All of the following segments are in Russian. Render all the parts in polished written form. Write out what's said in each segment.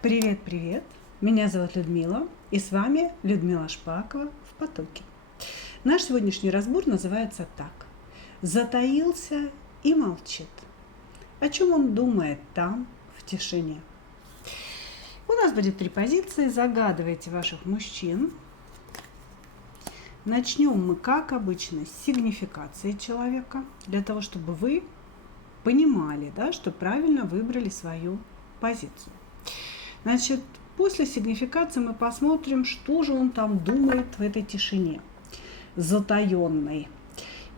Привет! Меня зовут Людмила, и с вами Людмила Шпакова в потоке. Наш сегодняшний разбор называется так. Затаился и молчит. О чем он думает там, в тишине? У нас будет 3 позиции. Загадывайте ваших мужчин. Начнем мы, как обычно, с сигнификации человека, для того, чтобы вы понимали, что правильно выбрали свою позицию. Значит, после сигнификации мы посмотрим, что же он там думает в этой тишине затаенной.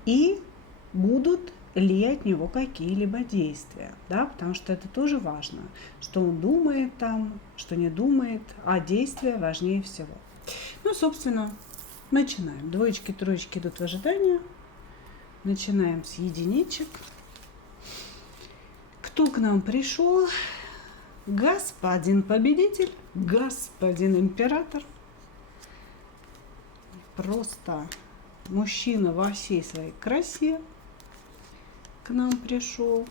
И будут ли от него какие-либо действия, потому что это тоже важно, что он думает там, что не думает, а действия важнее всего. Собственно, начинаем. Двоечки, троечки идут в ожидание. Начинаем с единичек. Кто к нам пришел? Господин победитель, господин император. Просто мужчина во всей своей красе к нам пришел.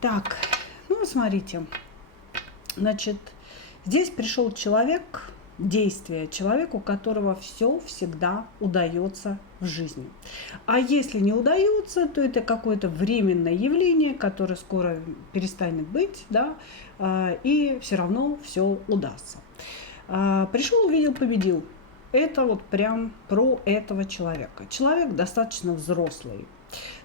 Так, смотрите, значит, здесь пришел человек, действие, человек, у которого все всегда удается в жизни. А если не удается, то это какое-то временное явление, которое скоро перестанет быть, и все равно все удастся. Пришел, увидел, победил. Это вот прям про этого человека. Человек достаточно взрослый,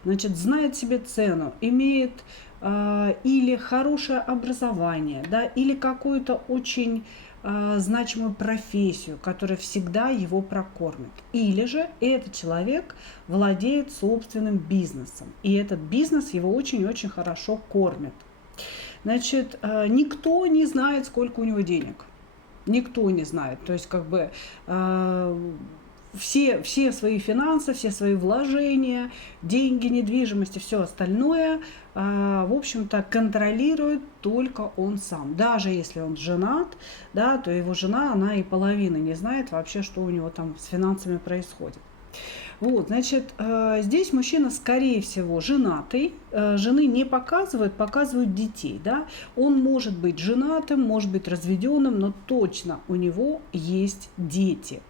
значит, знает себе цену, имеет или хорошее образование, или какую-то очень значимую профессию, которая всегда его прокормит. Или же этот человек владеет собственным бизнесом, и этот бизнес его очень-очень хорошо кормит. Значит, никто не знает, сколько у него денег. Никто не знает. То есть, все свои финансы, все свои вложения, деньги, недвижимость и все остальное, в общем-то, контролирует только он сам. Даже если он женат, то его жена, она и половины не знает вообще, что у него там с финансами происходит. Вот, значит, здесь мужчина, скорее всего, женатый, жены не показывают, показывают детей, Он может быть женатым, может быть разведенным, но точно у него есть дети.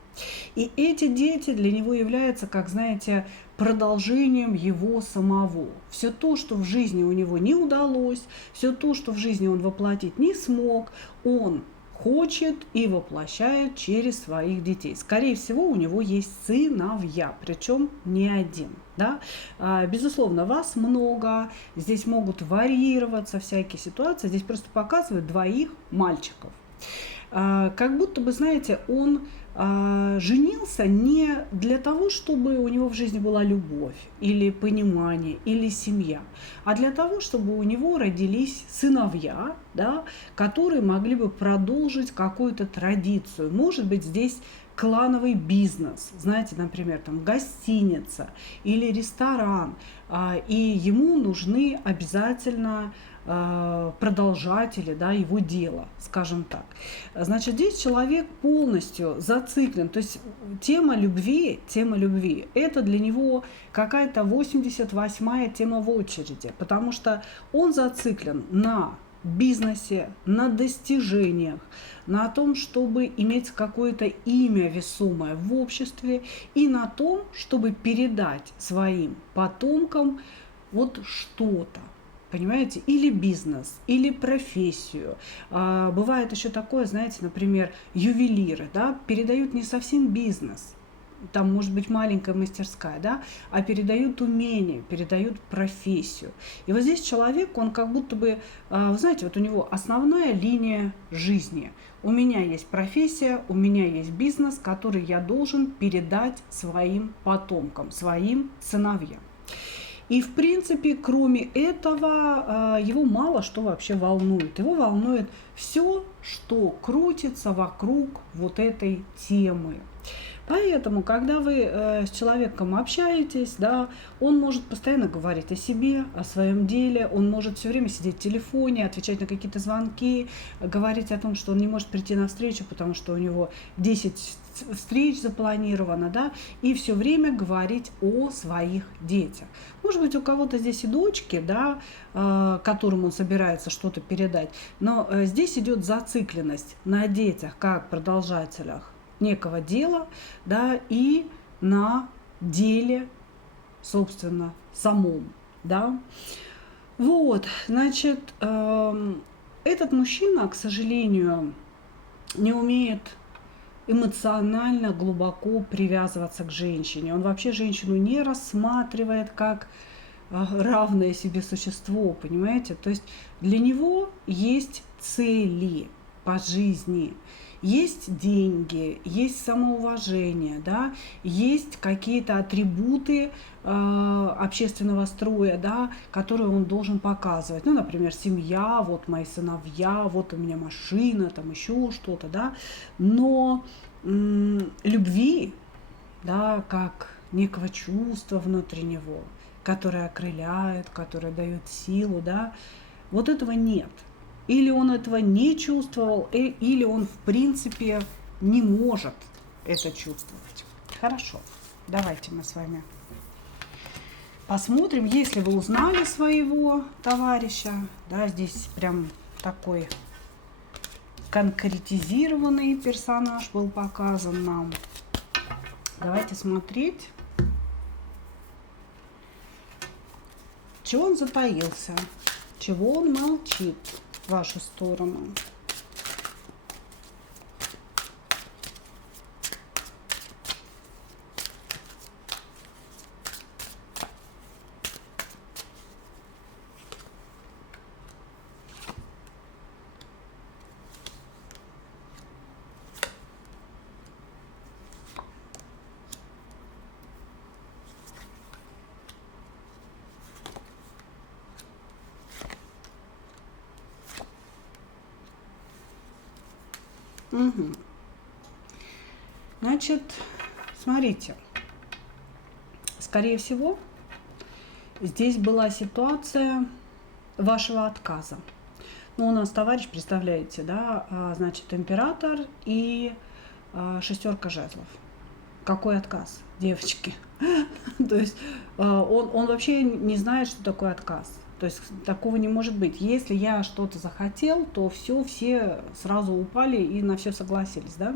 И эти дети для него являются, как знаете, продолжением его самого. Все то, что в жизни у него не удалось, все то, что в жизни он воплотить не смог, он хочет и воплощает через своих детей. Скорее всего, у него есть сыновья, причем не один. Безусловно, вас много, здесь могут варьироваться всякие ситуации, здесь просто показывают 2 мальчиков. Как будто бы, знаете, он женился не для того, чтобы у него в жизни была любовь или понимание, или семья, а для того, чтобы у него родились сыновья, которые могли бы продолжить какую-то традицию. Может быть, здесь клановый бизнес, знаете, например, там гостиница или ресторан, и ему нужны обязательно продолжатели, его дела, скажем так. Значит, здесь человек полностью зациклен, то есть тема любви, это для него какая-то 88-я тема в очереди, потому что он зациклен на бизнесе, на достижениях, на том, чтобы иметь какое-то имя весомое в обществе и на том, чтобы передать своим потомкам вот что-то. Понимаете? Или бизнес, или профессию. Бывает еще такое, знаете, например, ювелиры, передают не совсем бизнес, там может быть маленькая мастерская, а передают умение, передают профессию. И вот здесь человек, он как будто бы, вы знаете, вот у него основная линия жизни. У меня есть профессия, у меня есть бизнес, который я должен передать своим потомкам, своим сыновьям. И, в принципе, кроме этого, его мало что вообще волнует. Его волнует все, что крутится вокруг вот этой темы. Поэтому, когда вы с человеком общаетесь, да, он может постоянно говорить о себе, о своем деле, он может все время сидеть в телефоне, отвечать на какие-то звонки, говорить о том, что он не может прийти на встречу, потому что у него 10 встреч запланировано, да, и все время говорить о своих детях. Может быть, у кого-то здесь и дочки, да, которым он собирается что-то передать, но здесь идет зацикленность на детях как продолжателях некого дела, да, и на деле, собственно, самом, да. Вот, значит, этот мужчина, к сожалению, не умеет эмоционально глубоко привязываться к женщине. Он вообще женщину не рассматривает как равное себе существо, понимаете? То есть для него есть цели по жизни, есть деньги, есть самоуважение, да, есть какие-то атрибуты общественного строя, да, которые он должен показывать. Ну, например, семья, вот мои сыновья, вот у меня машина, там еще что-то, да. Но любви, да, как некого чувства внутреннего, которое окрыляет, которое дает силу, да, вот этого нет. Или он этого не чувствовал, или он в принципе не может это чувствовать. Хорошо, давайте мы с вами посмотрим, если вы узнали своего товарища, да, здесь прям такой конкретизированный персонаж был показан нам. Давайте смотреть, чего он затаился, чего он молчит в вашу сторону. Угу. Значит, смотрите, скорее всего, здесь была ситуация вашего отказа. Ну, у нас товарищ, представляете, да, значит, император и шестерка жезлов. Какой отказ, девочки? То есть он вообще не знает, что такое отказ. То есть такого не может быть. Если я что-то захотел, то все сразу упали и на все согласились, да?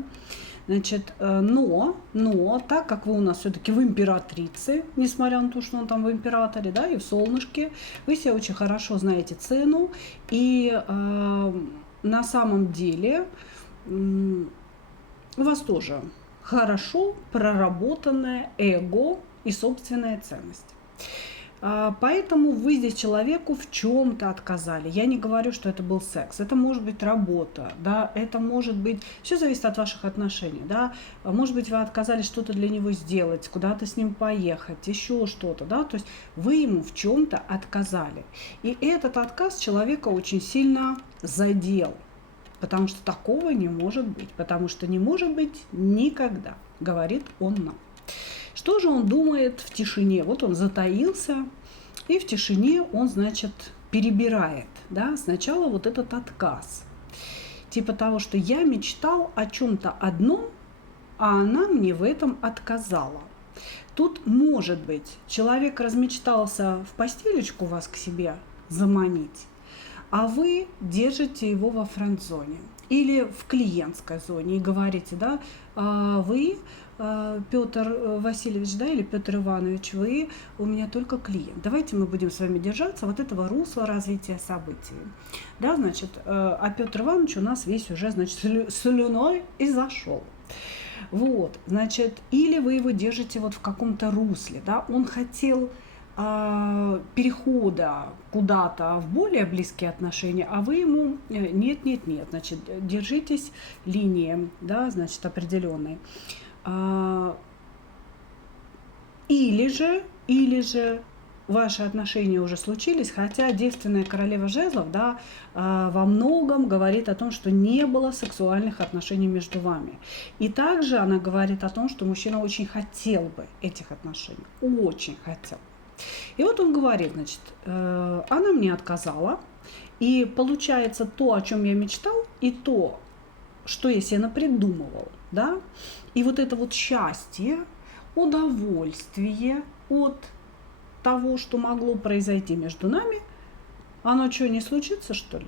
Значит, но так как вы у нас все-таки в императрице, несмотря на то, что он там в императоре, да, и в солнышке, вы себе очень хорошо знаете цену, и на самом деле у вас тоже хорошо проработанное эго и собственная ценность. Поэтому вы здесь человеку в чем-то отказали. Я не говорю, что это был секс. Это может быть работа, да, это может быть... Все зависит от ваших отношений, да. Может быть, вы отказались что-то для него сделать, куда-то с ним поехать, еще что-то, да. То есть вы ему в чем-то отказали. И этот отказ человека очень сильно задел. Потому что такого не может быть. Потому что не может быть никогда, говорит он нам. Что же он думает в тишине? Вот он затаился, и в тишине он, значит, перебирает. Да? Сначала вот этот отказ. Типа того, что я мечтал о чем-то одном, а она мне в этом отказала. Тут, может быть, человек размечтался в постелечку вас к себе заманить, а вы держите его во френд-зоне или в клиентской зоне и говорите, да, вы, Петр Васильевич, да, или Петр Иванович, вы у меня только клиент. Давайте мы будем с вами держаться вот этого русла развития событий. Да, значит, а Петр Иванович у нас весь уже, значит, слюной и зашел. Вот, значит, или вы его держите вот в каком-то русле, да, он хотел перехода куда-то в более близкие отношения, а вы ему нет, значит, держитесь линии, да, значит, определенной. Или же ваши отношения уже случились, хотя девственная королева жезлов, да, во многом говорит о том, что не было сексуальных отношений между вами. И также она говорит о том, что мужчина очень хотел бы этих отношений, очень хотел. И вот он говорит, значит, она мне отказала, и получается то, о чем я мечтал, и то, что я себе напридумывал, да, и вот это вот счастье, удовольствие от того, что могло произойти между нами, оно что, не случится, что ли?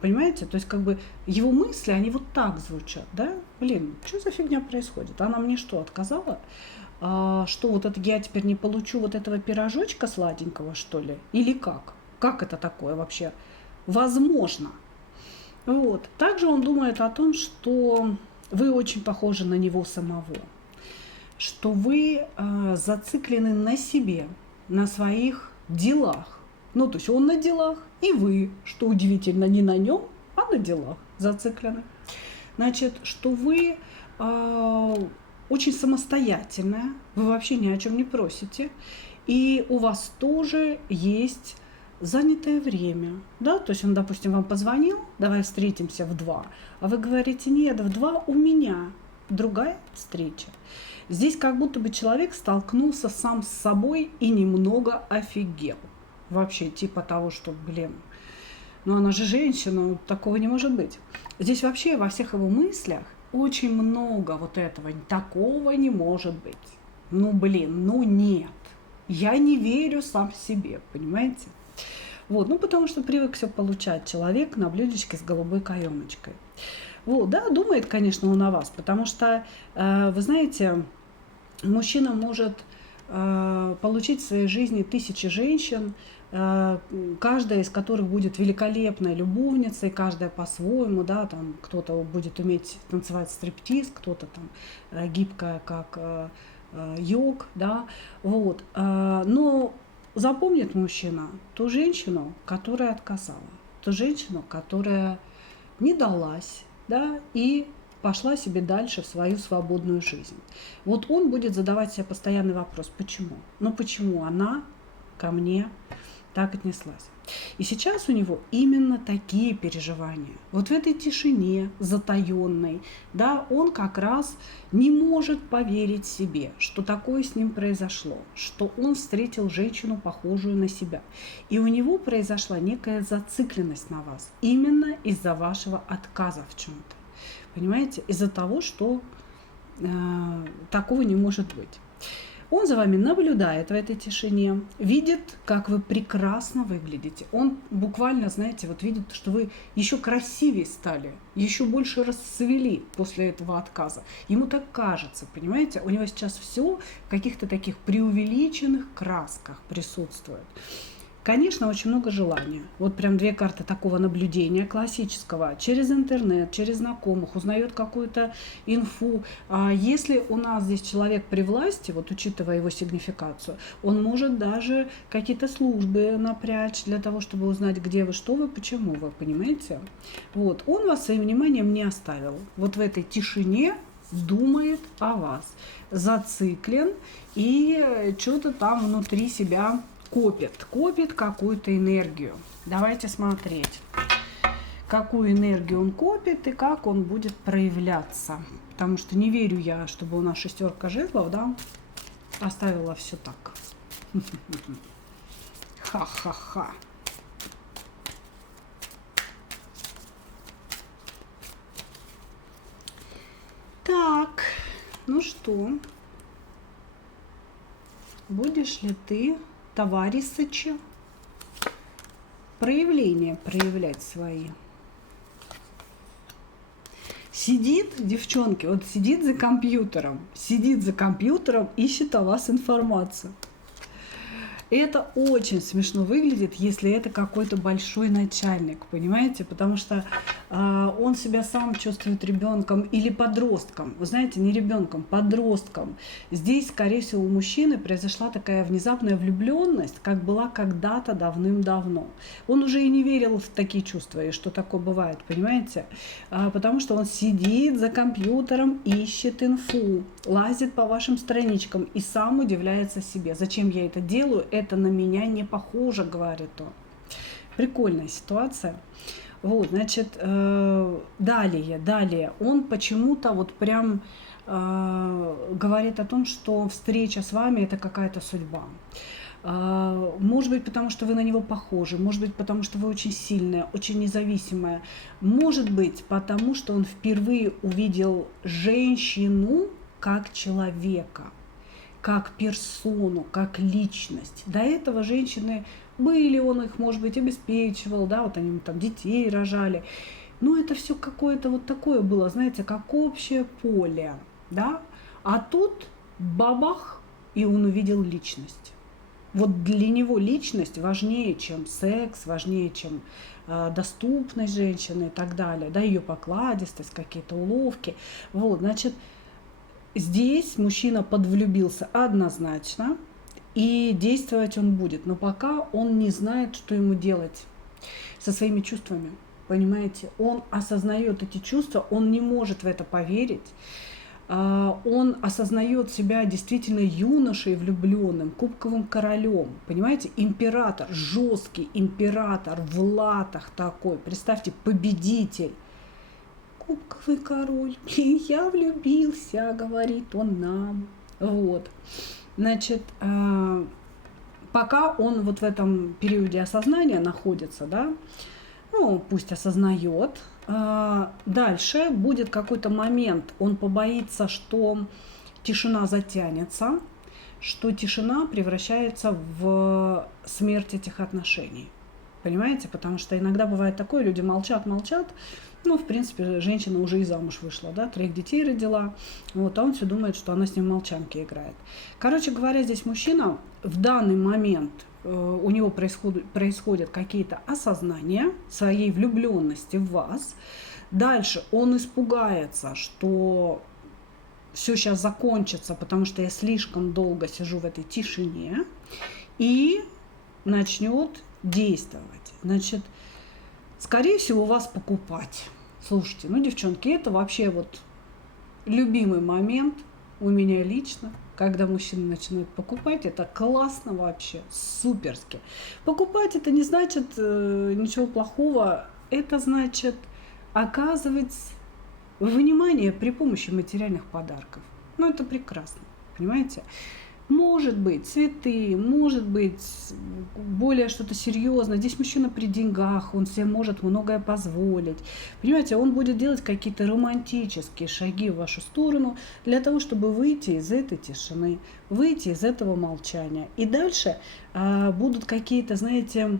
Понимаете? То есть как бы его мысли, они вот так звучат, да? Блин, что за фигня происходит? Она мне что, отказала? Что вот это я теперь не получу вот этого пирожочка сладенького, что ли? Или как? Как это такое вообще возможно? Вот. Также он думает о том, что вы очень похожи на него самого, что вы зациклены на себе, на своих делах. Ну, то есть он на делах, и вы, что удивительно, не на нем, а на делах зациклены. Значит, что вы очень самостоятельная, вы вообще ни о чем не просите, и у вас тоже есть занятое время, да, то есть он, допустим, вам позвонил, давай встретимся в 2, а вы говорите, нет, в 2 у меня другая встреча. Здесь как будто бы человек столкнулся сам с собой и немного офигел. Вообще, типа того, что, блин, ну она же женщина, такого не может быть. Здесь вообще во всех его мыслях очень много вот этого, такого не может быть. Ну, блин, ну нет. Я не верю сам себе, понимаете? Вот, ну потому что привык все получать человек на блюдечке с голубой каемочкой. Вот, да, думает, конечно, он о вас, потому что, вы знаете, мужчина может получить в своей жизни тысячи женщин, каждая из которых будет великолепной любовницей, каждая по-своему, да, там кто-то будет уметь танцевать стриптиз, кто-то там гибкая, как йог, да, вот. Но запомнит мужчина ту женщину, которая отказала, ту женщину, которая не далась, да, и пошла себе дальше в свою свободную жизнь. Вот он будет задавать себе постоянный вопрос, почему? Ну почему она ко мне так отнеслась? И сейчас у него именно такие переживания. Вот в этой тишине затаенной, да, он как раз не может поверить себе, что такое с ним произошло, что он встретил женщину, похожую на себя. И у него произошла некая зацикленность на вас именно из-за вашего отказа в чем-то. Понимаете? Из-за того, что такого не может быть. Он за вами наблюдает в этой тишине, видит, как вы прекрасно выглядите. Он буквально, знаете, вот видит, что вы еще красивее стали, еще больше расцвели после этого отказа. Ему так кажется, понимаете? У него сейчас все в каких-то таких преувеличенных красках присутствует. Конечно, очень много желания. Вот прям 2 карты такого наблюдения классического. Через интернет, через знакомых, узнает какую-то инфу. А если у нас здесь человек при власти, вот учитывая его сигнификацию, он может даже какие-то службы напрячь для того, чтобы узнать, где вы, что вы, почему вы, понимаете? Вот. Он вас своим вниманием не оставил. Вот в этой тишине думает о вас. Зациклен и что-то там внутри себя копит какую-то энергию. Давайте смотреть, какую энергию он копит и как он будет проявляться. Потому что не верю я, чтобы у нас 6 жезлов, да, оставила все так. Ха-ха-ха. Так, ну что, будешь ли ты, товарищи, проявлять свои? Сидит, девчонки, вот сидит за компьютером, ищет о вас информацию. И это очень смешно выглядит, если это какой-то большой начальник, понимаете? Потому что он себя сам чувствует ребенком или подростком. Вы знаете, не ребенком, подростком. Здесь, скорее всего, у мужчины произошла такая внезапная влюбленность, как была когда-то давным-давно. Он уже и не верил в такие чувства, и что такое бывает, понимаете? Потому что он сидит за компьютером, ищет инфу, лазит по вашим страничкам и сам удивляется себе. Зачем я это делаю? это на меня не похоже, говорит он. Прикольная ситуация. Вот, значит, далее, он почему-то вот прям говорит о том, что встреча с вами – это какая-то судьба. Может быть, потому что вы на него похожи, может быть, потому что вы очень сильная, очень независимая, может быть, потому что он впервые увидел женщину как человека, как персону, как личность. До этого женщины были, он их, может быть, обеспечивал, да, вот они там детей рожали. Но это все какое-то вот такое было, знаете, как общее поле, да. А тут бабах, и он увидел личность. Вот для него личность важнее, чем секс, важнее, чем доступность женщины и так далее, да, ее покладистость, какие-то уловки. Вот, значит, здесь мужчина подвлюбился однозначно, и действовать он будет, но пока он не знает, что ему делать со своими чувствами, понимаете? Он осознает эти чувства, он не может в это поверить. Он осознает себя действительно юношей влюбленным, кубковым королем, понимаете, император, жесткий император в латах такой, представьте, победитель, кубковый король, я влюбился, говорит он нам, вот, значит, пока он вот в этом периоде осознания находится, да, ну, пусть осознает. Дальше будет какой-то момент, он побоится, что тишина затянется, что тишина превращается в смерть этих отношений. Понимаете? Потому что иногда бывает такое, люди молчат, ну, в принципе, женщина уже и замуж вышла, да, 3 детей родила, вот, а он все думает, что она с ним в молчанке играет. Короче говоря, здесь мужчина в данный момент, у него происходят какие-то осознания своей влюбленности в вас. Дальше он испугается, что все сейчас закончится, потому что я слишком долго сижу в этой тишине, и начнет действовать. Значит, скорее всего, вас покупать. Слушайте, ну, девчонки, это вообще вот любимый момент у меня лично. Когда мужчины начинают покупать, это классно вообще, суперски. Покупать это не значит ничего плохого, это значит оказывать внимание при помощи материальных подарков. Ну, это прекрасно, понимаете? Может быть, цветы, может быть, более что-то серьезное. Здесь мужчина при деньгах, он себе может многое позволить. Понимаете, он будет делать какие-то романтические шаги в вашу сторону для того, чтобы выйти из этой тишины, выйти из этого молчания. И дальше будут какие-то, знаете,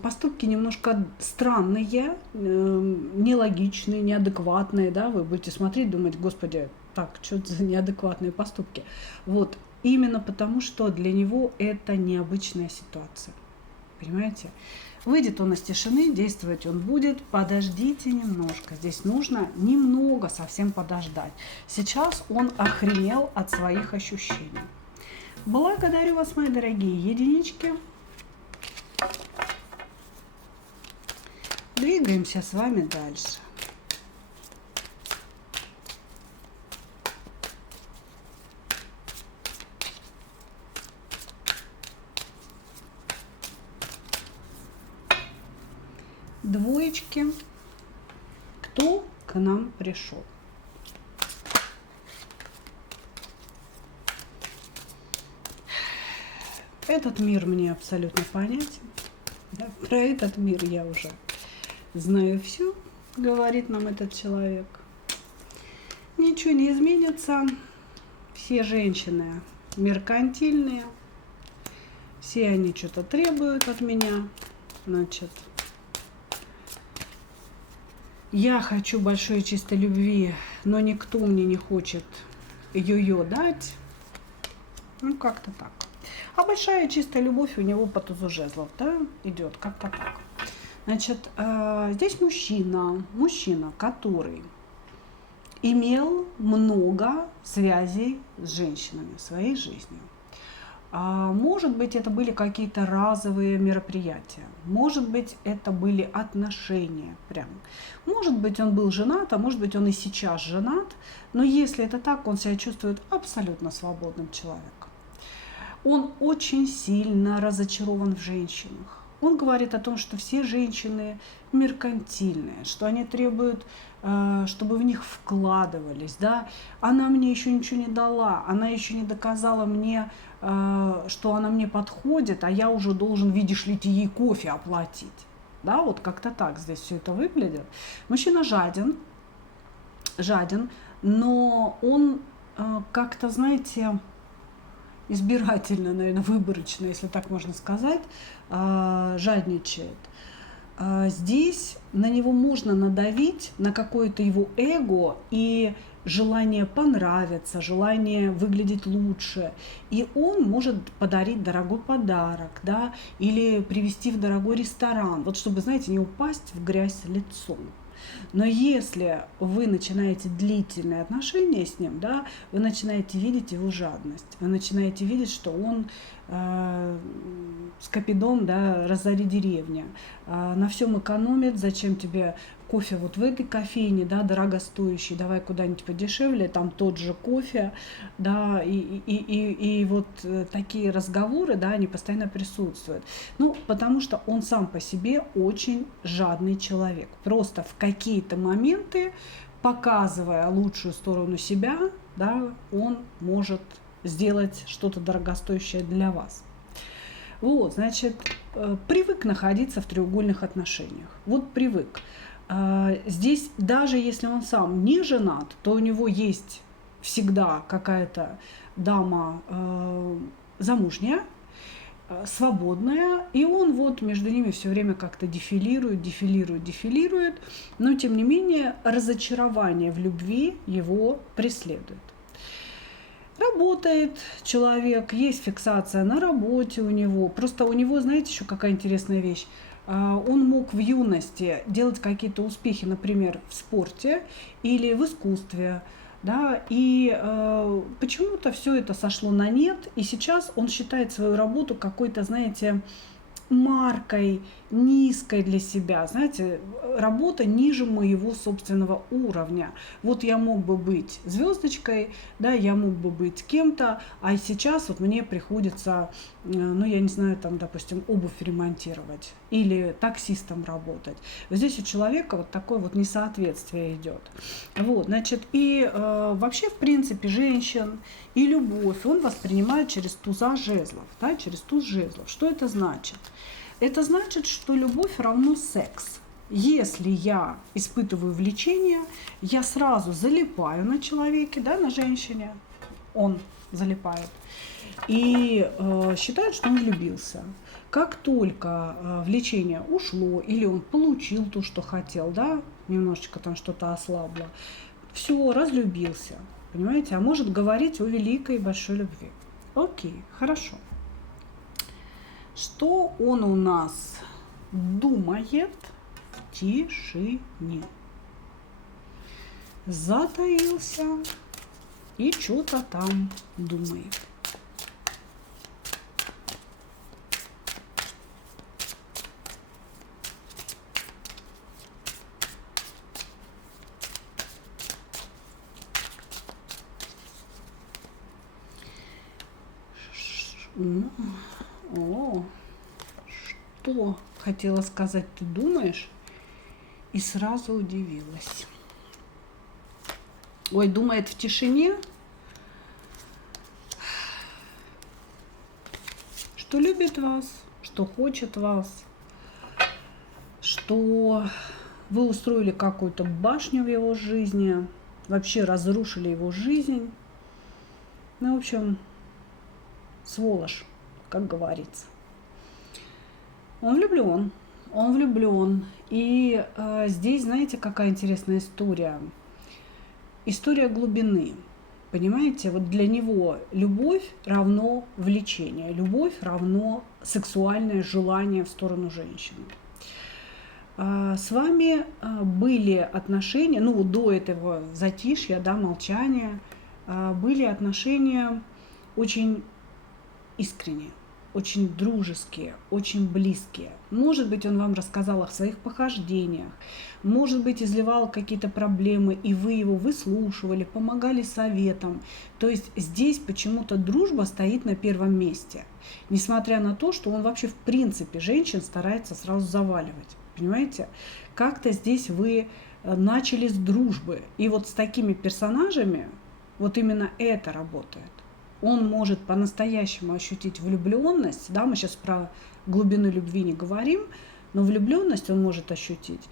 поступки немножко странные, нелогичные, неадекватные. Да? Вы будете смотреть, думать, господи, так, что это за неадекватные поступки. Вот. Именно потому, что для него это необычная ситуация. Понимаете? Выйдет он из тишины, действовать он будет. Подождите немножко. Здесь нужно немного совсем подождать. Сейчас он охренел от своих ощущений. Благодарю вас, мои дорогие единички. Двигаемся с вами дальше. Двоечки. Кто к нам пришел? Этот мир мне абсолютно понятен. Да, про этот мир я уже знаю все, говорит нам этот человек. Ничего не изменится. Все женщины меркантильные. Все они что-то требуют от меня. Значит, я хочу большой чистой любви, но никто мне не хочет ее дать. Ну, как-то так. А большая чистая любовь у него по тузу жезлов, да, идет как-то так. Значит, здесь мужчина, который имел много связей с женщинами в своей жизни. Может быть, это были какие-то разовые мероприятия. Может быть, это были отношения прям. Может быть, он был женат, а может быть, он и сейчас женат. Но если это так, он себя чувствует абсолютно свободным человеком. Он очень сильно разочарован в женщинах. Он говорит о том, что все женщины меркантильные, что они требуют, чтобы в них вкладывались. Да? Она мне еще ничего не дала, она еще не доказала мне, что она мне подходит, а я уже должен, видишь ли, ей кофе оплатить. Да, вот как-то так здесь все это выглядит. Мужчина жаден, но он как-то, знаете, избирательно, наверное, выборочно, если так можно сказать, жадничает. Здесь на него можно надавить, на какое-то его эго и желание понравиться, желание выглядеть лучше. И он может подарить дорогой подарок, да, или привезти в дорогой ресторан, вот чтобы, знаете, не упасть в грязь лицом. Но если вы начинаете длительные отношения с ним, да, вы начинаете видеть его жадность, вы начинаете видеть, что он скопидом, да, разори деревня, на всем экономит, зачем тебе кофе вот в этой кофейне, да, дорогостоящий, давай куда-нибудь подешевле, там тот же кофе, да, и вот такие разговоры, да, они постоянно присутствуют. Ну, потому что он сам по себе очень жадный человек. Просто в какие-то моменты, показывая лучшую сторону себя, да, он может сделать что-то дорогостоящее для вас. Вот, значит, привык находиться в треугольных отношениях. Вот привык. Здесь, даже если он сам не женат, то у него есть всегда какая-то дама замужняя, свободная, и он вот между ними все время как-то дефилирует, но тем не менее разочарование в любви его преследует. Работает человек, есть фиксация на работе у него. Просто у него, знаете, еще какая интересная вещь. Он мог в юности делать какие-то успехи, например, в спорте или в искусстве, да, и почему-то все это сошло на нет, и сейчас он считает свою работу какой-то, знаете, маркой, низкой для себя. Знаете, работа ниже моего собственного уровня. Вот я мог бы быть звездочкой, да, я мог бы быть кем-то, а сейчас вот мне приходится, ну, я не знаю, там, допустим, обувь ремонтировать или таксистом работать. Здесь у человека вот такое вот несоответствие идет. Вот, значит, и вообще, в принципе, женщин и любовь он воспринимает через туза жезлов, да, через туз жезлов. Что это значит? Это значит, что любовь равно секс. Если я испытываю влечение, я сразу залипаю на человеке, да, на женщине, он залипает, и считает, что он влюбился. Как только влечение ушло, или он получил то, что хотел, да, немножечко там что-то ослабло, все, разлюбился, понимаете, а может говорить о великой и большой любви. Окей, хорошо. Что он у нас думает в тишине? Затаился и что-то там думает. О, что хотела сказать, ты думаешь? И сразу удивилась. Ой, думает в тишине, что любит вас, что хочет вас, что вы устроили какую-то башню в его жизни, вообще разрушили его жизнь. Ну, в общем, сволочь, как говорится. Он влюблен. И здесь, знаете, какая интересная история? История глубины. Понимаете, вот для него любовь равно влечение, любовь равно сексуальное желание в сторону женщины. С вами были отношения, ну, до этого затишья, да, молчания, были отношения очень искренние, очень дружеские, очень близкие. Может быть, он вам рассказал о своих похождениях, может быть, изливал какие-то проблемы, и вы его выслушивали, помогали советом. То есть здесь почему-то дружба стоит на первом месте, несмотря на то, что он вообще в принципе женщин старается сразу заваливать. Понимаете? Как-то здесь вы начали с дружбы. И вот с такими персонажами вот именно это работает. Он может по-настоящему ощутить влюбленность. Да, мы сейчас про глубину любви не говорим, но влюбленность он может ощутить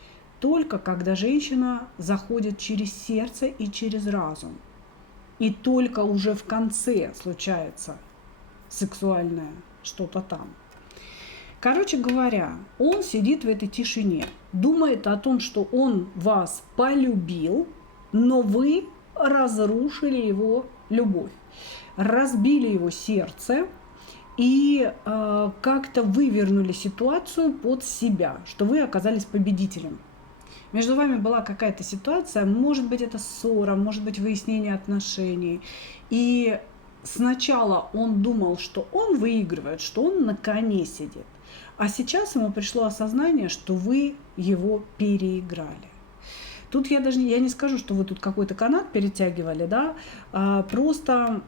только когда женщина заходит через сердце и через разум. И только уже в конце случается сексуальное что-то там. Короче говоря, он сидит в этой тишине, думает о том, что он вас полюбил, но вы разрушили его любовь, разбили его сердце и как-то вывернули ситуацию под себя, что вы оказались победителем. Между вами была какая-то ситуация, может быть, это ссора, может быть, выяснение отношений. И сначала он думал, что он выигрывает, что он на коне сидит. А сейчас ему пришло осознание, что вы его переиграли. Тут я не скажу, что вы тут какой-то канат перетягивали, да, просто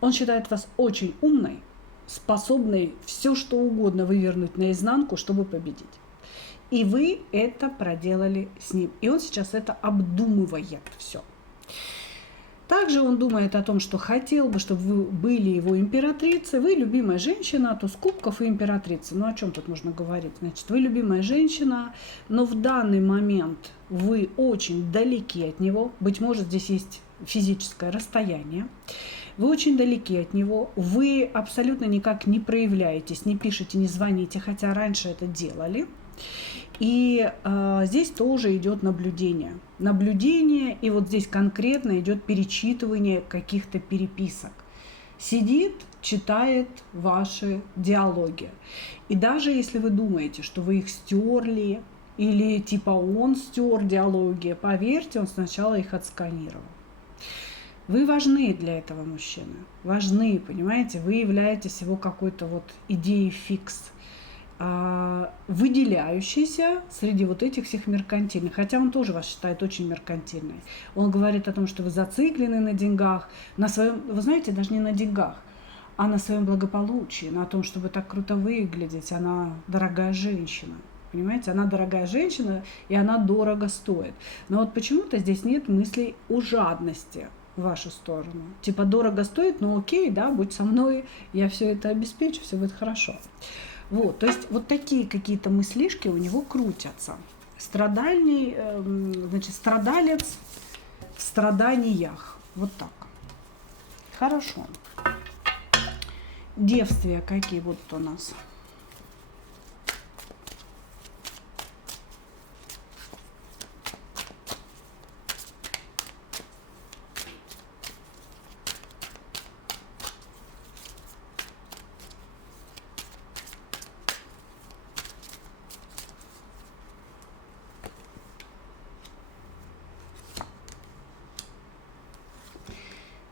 он считает вас очень умной, способной все что угодно вывернуть наизнанку, чтобы победить. И вы это проделали с ним. И он сейчас это обдумывает все. Также он думает о том, что хотел бы, чтобы вы были его императрицей. Вы любимая женщина, туз кубков и императрица. Ну о чем тут можно говорить? Значит, вы любимая женщина, но в данный момент вы очень далеки от него. Быть может, здесь есть физическое расстояние. Вы очень далеки от него, вы абсолютно никак не проявляетесь, не пишете, не звоните, хотя раньше это делали. И здесь тоже идет наблюдение. Наблюдение, и вот здесь конкретно идет перечитывание каких-то переписок. Сидит, читает ваши диалоги. И даже если вы думаете, что вы их стерли, или типа он стер диалоги, поверьте, он сначала их отсканировал. Вы важны для этого мужчины, важны, понимаете, вы являетесь его какой-то вот идеей фикс, выделяющейся среди вот этих всех меркантильных, хотя он тоже вас считает очень меркантильной. Он говорит о том, что вы зациклены на деньгах, на своем, вы знаете, даже не на деньгах, а на своем благополучии, на том, чтобы так круто выглядеть. Она дорогая женщина. Понимаете, она дорогая женщина, и она дорого стоит. Но вот почему-то здесь нет мыслей о жадности в вашу сторону. Типа дорого стоит, но окей, да, будь со мной, я все это обеспечу, все будет хорошо. Вот, то есть вот такие какие-то мыслишки у него крутятся. Страдальный, значит, страдалец в страданиях. Вот так. Хорошо. Девствия какие будут у нас?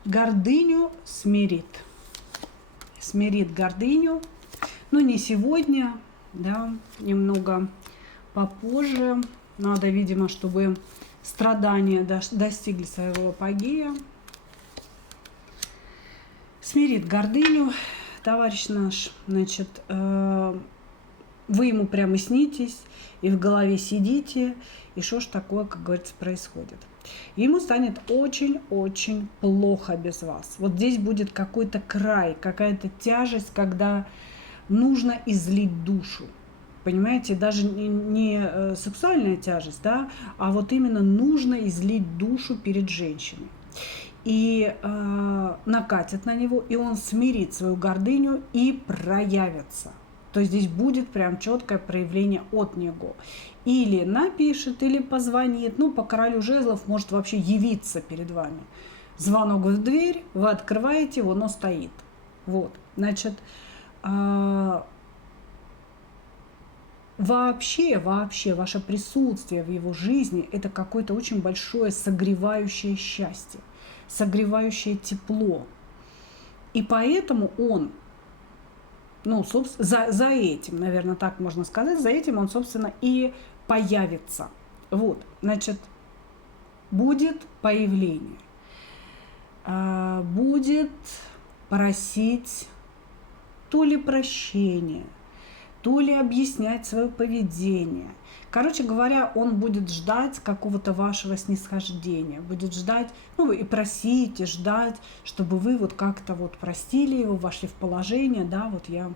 Гордыню смирит. Смирит гордыню. Но не сегодня, да, немного попозже. Надо, видимо, чтобы страдания достигли своего апогея. Смирит гордыню, товарищ наш, значит, вы ему прямо снитесь, и в голове сидите, и что ж такое, как говорится, происходит. Ему станет очень-очень плохо без вас. Вот здесь будет какой-то край, какая-то тяжесть, когда нужно излить душу. Понимаете, даже не сексуальная тяжесть, да, а вот именно нужно излить душу перед женщиной. И накатит на него, и он смирит свою гордыню и проявится. То есть здесь будет прям четкое проявление от него. Или напишет, или позвонит. Ну, по королю жезлов может вообще явиться перед вами. Звонок в дверь, вы открываете, оно стоит. Вот, значит, вообще ваше присутствие в его жизни – это какое-то очень большое согревающее счастье. согревающее тепло. И поэтому он, ну, собственно, за этим, наверное, так можно сказать, за этим он, собственно, и появится. Вот, значит, будет появление, будет просить то ли прощения, то ли объяснять свое поведение. Короче говоря, он будет ждать какого-то вашего снисхождения, будет ждать, ну и просить, и ждать, чтобы вы вот как-то вот простили его, вошли в положение, да, вот я,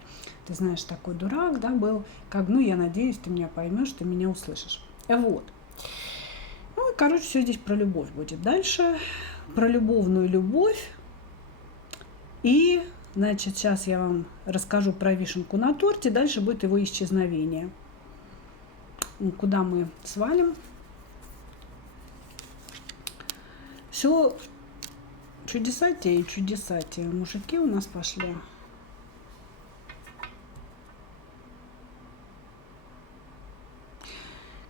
ты знаешь, такой дурак, да, был, как, ну, я надеюсь, ты меня поймешь, ты меня услышишь. Вот. Ну и, короче, все здесь про любовь будет. Дальше про любовную любовь. И, значит, сейчас я вам расскажу про вишенку на торте, дальше будет его исчезновение. Куда мы свалим. Все чудесатее и чудесатее. Мужики у нас пошли.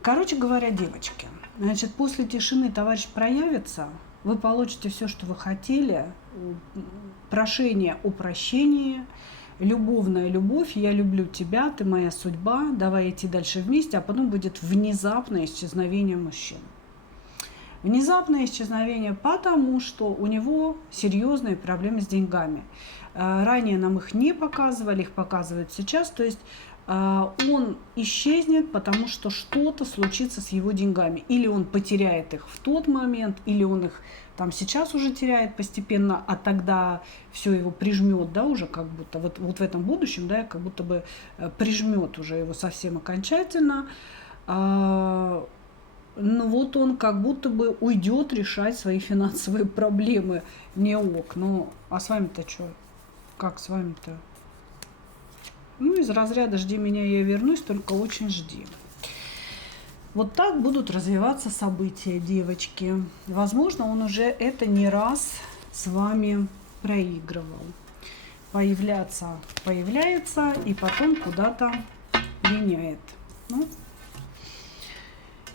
Короче говоря, девочки, значит, после тишины товарищ проявится, вы получите все, что вы хотели, прошение о прощении, любовная любовь, я люблю тебя, ты моя судьба, давай идти дальше вместе, а потом будет внезапное исчезновение мужчины. Внезапное исчезновение, потому что у него серьезные проблемы с деньгами. Ранее нам их не показывали, их показывают сейчас, то есть он исчезнет, потому что что-то случится с его деньгами. Или он потеряет их в тот момент, или он их там сейчас уже теряет постепенно, а тогда все его прижмет, да, уже как будто, вот в этом будущем, да, как будто бы прижмет уже его совсем окончательно. Ну вот он как будто бы уйдет решать свои финансовые проблемы. Не ок. Ну, а с вами-то что? Как с вами-то? Ну, из разряда «жди меня, я вернусь», только очень жди. Вот так будут развиваться события, девочки. Возможно, он уже это не раз с вами проигрывал. Появляется, и потом куда-то линяет. Ну,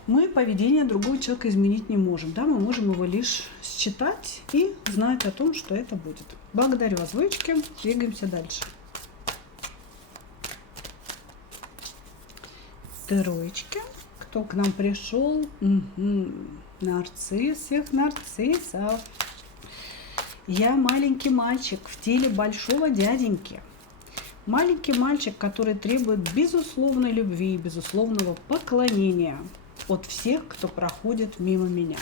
мы поведение другого человека изменить не можем. Да? Мы можем его лишь считать и знать о том, что это будет. Благодарю вас, двоечки. Двигаемся дальше. Троечки. Кто к нам пришел? Нарцисс всех нарциссов. Я маленький мальчик в теле большого дяденьки. Маленький мальчик, который требует безусловной любви и безусловного поклонения от всех, кто проходит мимо меня.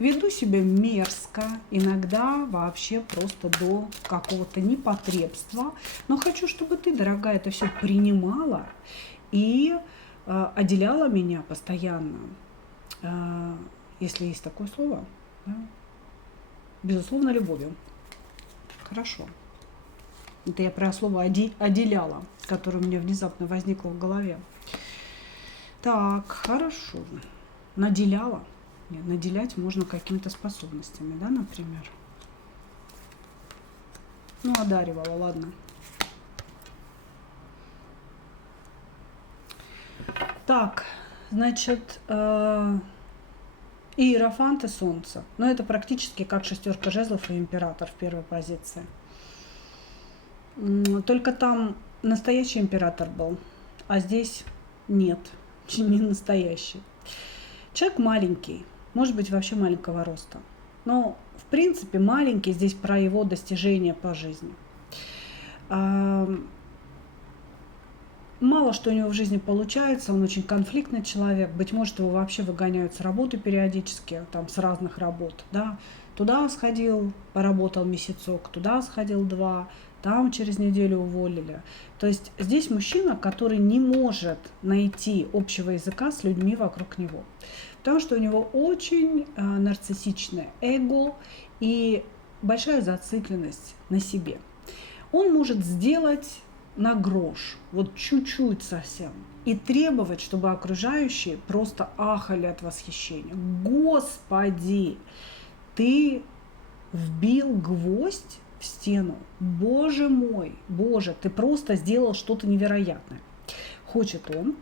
Веду себя мерзко, иногда вообще просто до какого-то непотребства. Но хочу, чтобы ты, дорогая, это все принимала и отделяла меня постоянно, если есть такое слово, да? Безусловно, любовью. Хорошо. Это я про слово «отделяла», которое у меня внезапно возникло в голове. Так, хорошо. Наделяла. Нет, наделять можно какими-то способностями, да, например. Ну, одаривала, ладно. Так, значит, Иерофант и Солнце. Но это практически как шестерка жезлов и император в первой позиции. Только там настоящий император был, а здесь нет, не настоящий. Человек маленький, может быть вообще маленького роста. Но в принципе маленький здесь про его достижения по жизни. Мало что у него в жизни получается, он очень конфликтный человек, быть может, его вообще выгоняют с работы периодически, там, с разных работ, да, туда сходил, поработал месяцок, туда сходил 2, там через неделю уволили. То есть здесь мужчина, который не может найти общего языка с людьми вокруг него, потому что у него очень нарциссичное эго и большая зацикленность на себе. Он может сделать на грош, вот чуть-чуть совсем, и требовать, чтобы окружающие просто ахали от восхищения. Господи, ты вбил гвоздь в стену. Боже мой, Боже, ты просто сделал что-то невероятное. Хочет он,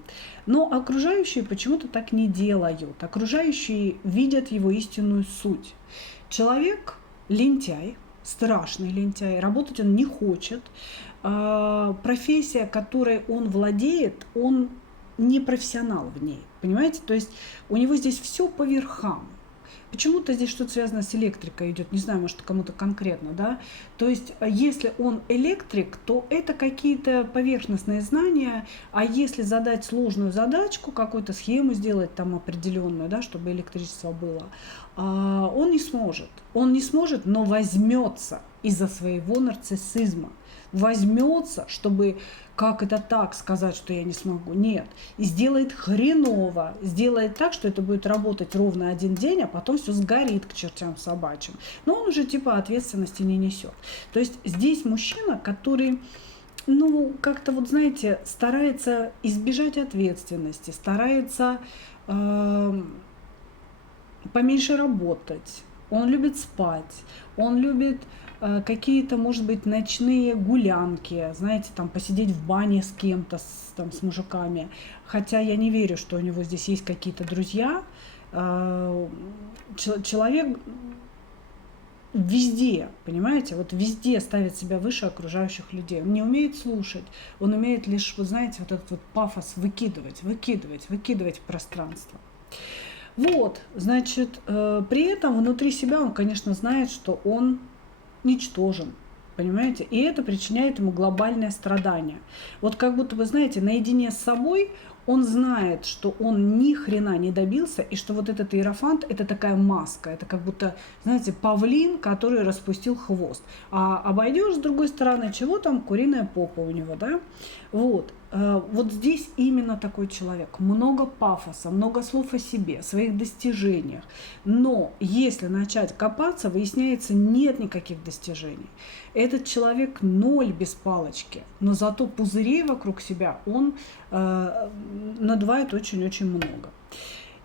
но окружающие почему-то так не делают. Окружающие видят его истинную суть. Человек лентяй, страшный лентяй, работать он не хочет. Профессия, которой он владеет, он не профессионал в ней, понимаете? То есть у него здесь все по верхам. Почему-то здесь что-то связано с электрикой идет, не знаю, может, кому-то конкретно, да. То есть, если он электрик, то это какие-то поверхностные знания, а если задать сложную задачку, какую-то схему сделать там определенную, да, чтобы электричество было, он не сможет. Он не сможет, но возьмется из-за своего нарциссизма. Возьмется, чтобы как это так сказать, что я не смогу. Нет. И сделает хреново. Сделает так, что это будет работать ровно один день, а потом все сгорит к чертям собачьим. Но он уже типа ответственности не несет. То есть здесь мужчина, который, ну, как-то вот, знаете, старается избежать ответственности, старается поменьше работать. Он любит спать. Он любит какие-то, может быть, ночные гулянки, знаете, там посидеть в бане с кем-то, с мужиками. Хотя я не верю, что у него здесь есть какие-то друзья. Человек везде, понимаете, вот везде ставит себя выше окружающих людей. Он не умеет слушать, он умеет лишь, вот знаете, вот этот вот пафос выкидывать в пространство. Вот, значит, при этом внутри себя он, конечно, знает, что он ничтожен, понимаете? И это причиняет ему глобальное страдание. Вот как будто вы знаете, наедине с собой он знает, что он ни хрена не добился, и что вот этот иерофант – это такая маска, это как будто, знаете, павлин, который распустил хвост. А обойдешь с другой стороны, чего там, куриная попа у него, да? Вот. Вот здесь именно такой человек. Много пафоса, много слов о себе, о своих достижениях. Но если начать копаться, выясняется, нет никаких достижений. Этот человек ноль без палочки, но зато пузырей вокруг себя он надувает очень-очень много.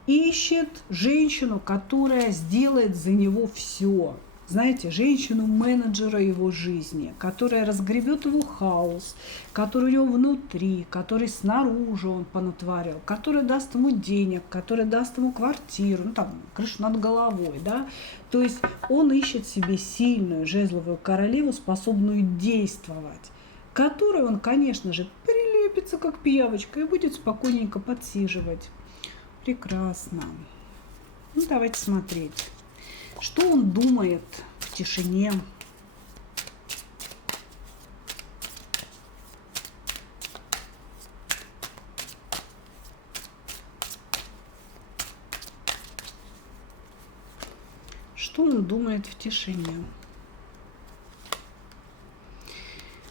Ищет женщину, которая сделает за него все. Знаете, женщину-менеджера его жизни, которая разгребет его хаос, который у него внутри, который снаружи он понатворил, который даст ему денег, который даст ему квартиру, ну там, крышу над головой, да. То есть он ищет себе сильную жезловую королеву, способную действовать, которой он, конечно же, прилепится как пиявочка и будет спокойненько подсиживать. Прекрасно. Ну, давайте смотреть. Что он думает в тишине? Что он думает в тишине?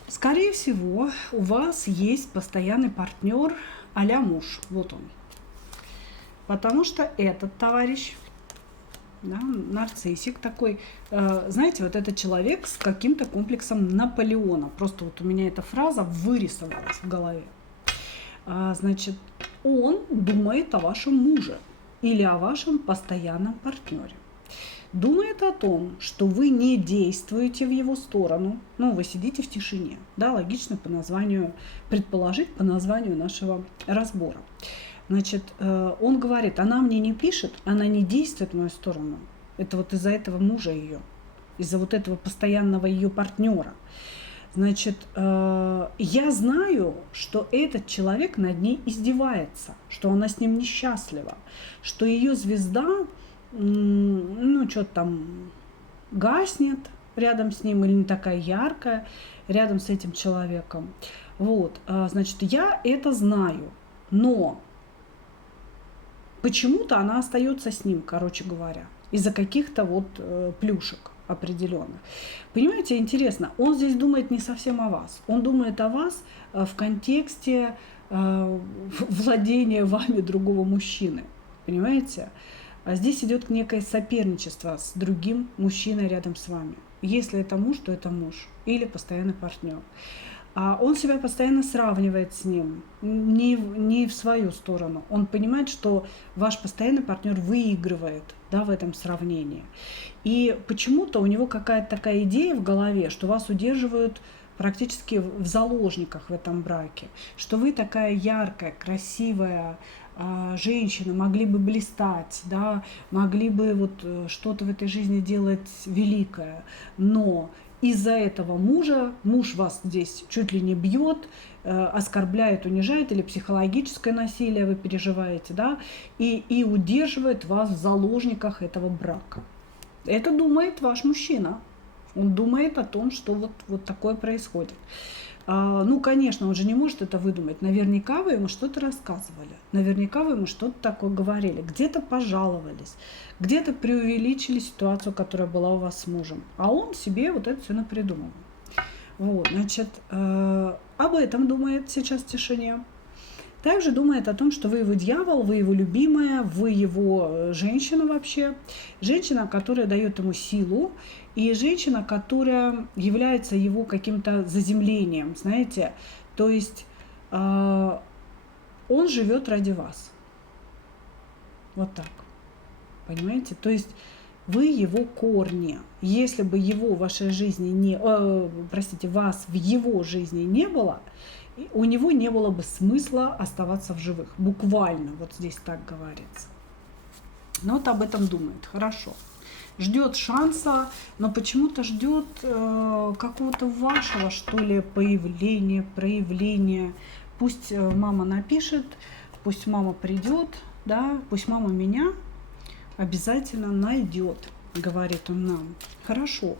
Скорее всего, у вас есть постоянный партнер а-ля муж. Вот он. Потому что этот товарищ... Да, нарциссик такой, знаете, вот этот человек с каким-то комплексом Наполеона. Просто вот у меня эта фраза вырисовалась в голове. Значит, он думает о вашем муже или о вашем постоянном партнере. Думает о том, что вы не действуете в его сторону, ну, вы сидите в тишине. Да, логично по названию, предположить по названию нашего разбора. Значит, он говорит, она мне не пишет, она не действует в мою сторону. Это вот из-за этого мужа ее, из-за вот этого постоянного ее партнера. Значит, я знаю, что этот человек над ней издевается, что она с ним несчастлива, что ее звезда, ну, что-то там гаснет рядом с ним или не такая яркая рядом с этим человеком. Вот, значит, я это знаю, но... Почему-то она остается с ним, короче говоря, из-за каких-то вот плюшек определенных. Понимаете, интересно, он здесь думает не совсем о вас. Он думает о вас в контексте владения вами другого мужчины. Понимаете? А здесь идет некое соперничество с другим мужчиной рядом с вами. Если это муж, то это муж или постоянный партнер. А он себя постоянно сравнивает с ним, не в свою сторону. Он понимает, что ваш постоянный партнер выигрывает, да, в этом сравнении. И почему-то у него какая-то такая идея в голове, что вас удерживают практически в заложниках в этом браке, что вы такая яркая, красивая женщина, могли бы блистать, да, могли бы вот что-то в этой жизни делать великое, но из-за этого муж вас здесь чуть ли не бьет, оскорбляет, унижает, или психологическое насилие вы переживаете, да, и удерживает вас в заложниках этого брака. Это думает ваш мужчина. Он думает о том, что вот такое происходит. Ну, конечно, он же не может это выдумать. Наверняка вы ему что-то рассказывали. Наверняка вы ему что-то такое говорили. Где-то пожаловались. Где-то преувеличили ситуацию, которая была у вас с мужем. А он себе вот это все напридумывал. Вот, значит, об этом думает сейчас в тишине. Также думает о том, что вы его дьявол, вы его любимая, вы его женщина вообще. Женщина, которая дает ему силу, и женщина, которая является его каким-то заземлением, знаете. То есть он живет ради вас. Вот так. Понимаете? То есть вы его корни. Если бы его в вашей жизни вас в его жизни не было, у него не было бы смысла оставаться в живых. Буквально, вот здесь так говорится. Но вот об этом думает. Хорошо. Ждет шанса, но почему-то ждет какого-то вашего, что ли, появления, проявления. Пусть мама напишет, пусть мама придет, да, пусть мама меня обязательно найдет, говорит он нам. Хорошо.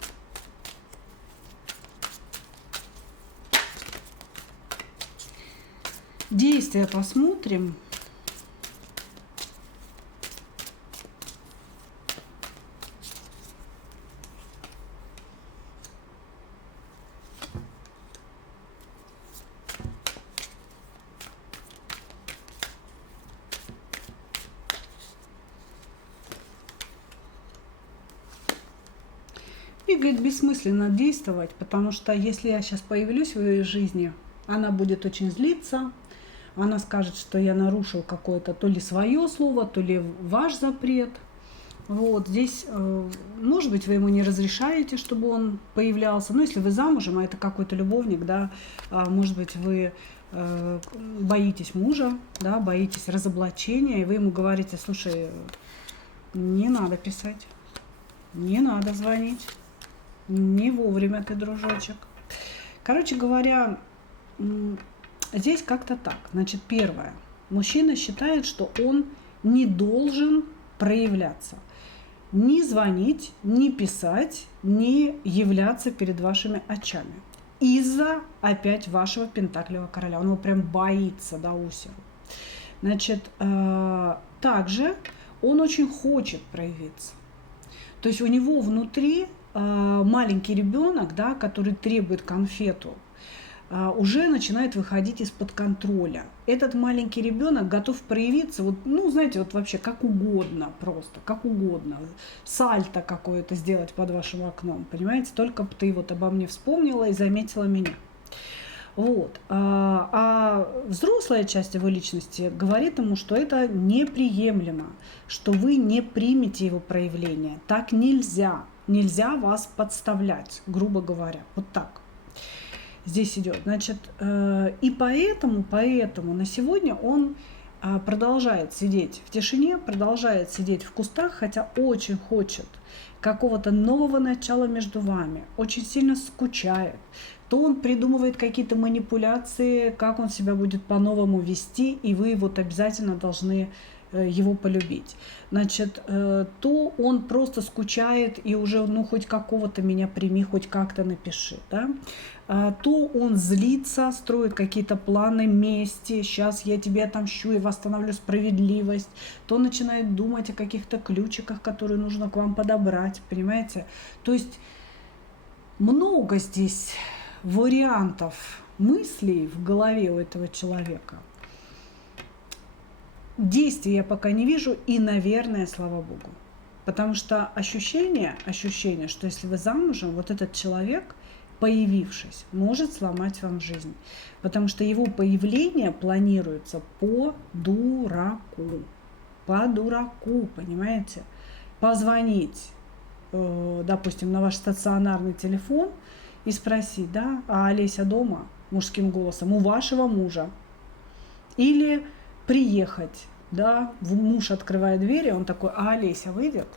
Действия посмотрим. И, говорит, бессмысленно действовать, потому что если я сейчас появлюсь в ее жизни, она будет очень злиться. Она скажет, что я нарушил какое-то то ли свое слово, то ли ваш запрет. Вот здесь, может быть, вы ему не разрешаете, чтобы он появлялся. Ну, если вы замужем, а это какой-то любовник, да, может быть, вы боитесь мужа, да, боитесь разоблачения, и вы ему говорите: слушай, не надо писать, не надо звонить, не вовремя ты, дружочек. Короче говоря, здесь как-то так. Значит, первое. Мужчина считает, что он не должен проявляться. Не звонить, не писать, не являться перед вашими очами. Из-за опять вашего пентаклевого короля. Он его прям боится до усера. Значит, также он очень хочет проявиться. То есть у него внутри маленький ребенок, да, который требует конфету, уже начинает выходить из-под контроля. Этот маленький ребенок готов проявиться, вот, ну, знаете, вот вообще как угодно просто, как угодно. Сальто какое-то сделать под вашим окном, понимаете? Только бы ты вот обо мне вспомнила и заметила меня. Вот. А взрослая часть его личности говорит ему, что это неприемлемо, что вы не примете его проявление. Так нельзя. Нельзя вас подставлять, грубо говоря. Вот так. Здесь идет. Значит, и поэтому на сегодня он продолжает сидеть в тишине, продолжает сидеть в кустах, хотя очень хочет какого-то нового начала между вами, очень сильно скучает. То он придумывает какие-то манипуляции, как он себя будет по-новому вести, и вы вот обязательно должны его полюбить. Значит, то он просто скучает и уже, ну, хоть какого-то меня прими, хоть как-то напиши, да? То он злится, строит какие-то планы мести, сейчас я тебе отомщу и восстановлю справедливость, то начинает думать о каких-то ключиках, которые нужно к вам подобрать, понимаете? То есть много здесь вариантов мыслей в голове у этого человека. Действий я пока не вижу, и, наверное, слава богу. Потому что ощущение, что если вы замужем, вот этот человек, появившись, может сломать вам жизнь. Потому что его появление планируется по дураку. По дураку, понимаете? Позвонить, допустим, на ваш стационарный телефон и спросить, да, а Олеся дома мужским голосом у вашего мужа? Или приехать, да, муж открывает дверь, и он такой, а Олеся выйдет?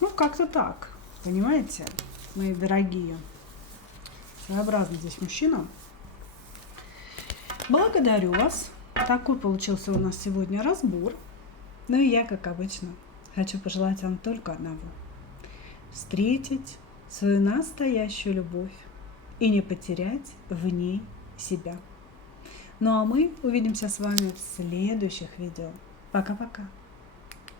Ну, как-то так, понимаете, мои дорогие. Своеобразный здесь мужчина. Благодарю вас. Такой получился у нас сегодня разбор. Ну и я, как обычно, хочу пожелать вам только одного. Встретить свою настоящую любовь и не потерять в ней себя. Ну а мы увидимся с вами в следующих видео. Пока-пока.